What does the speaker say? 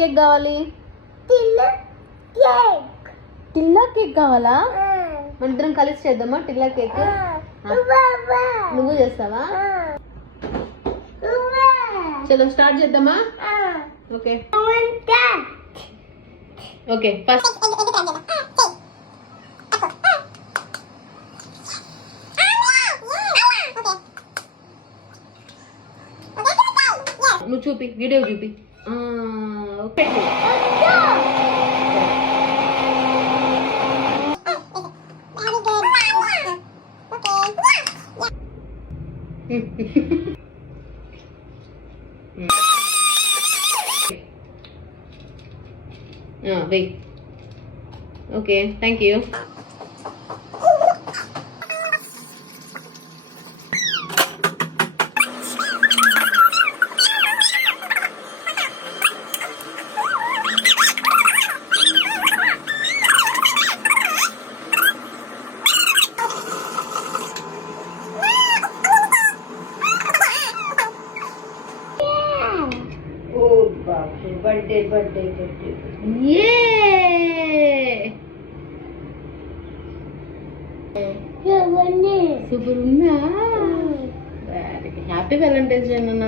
కేక్ కావాలి? టిల్లా కేక్ కావాలా? మన ఇద్దరం కలిసి చేద్దామా టిల్లా కేక్? నువ్వు చేస్తావా? చలో స్టార్ట్ చేద్దామా? ఓకే ఓకే ఫస్ట్ నువ్వు చూపి, వీడియో చూపి. పెట్టు. వెయ్యి. Okay thank you. Birthday birthday birthday super ఉందా? హ్యాపీ వ్యాలంటైన్స్ డే అన్న.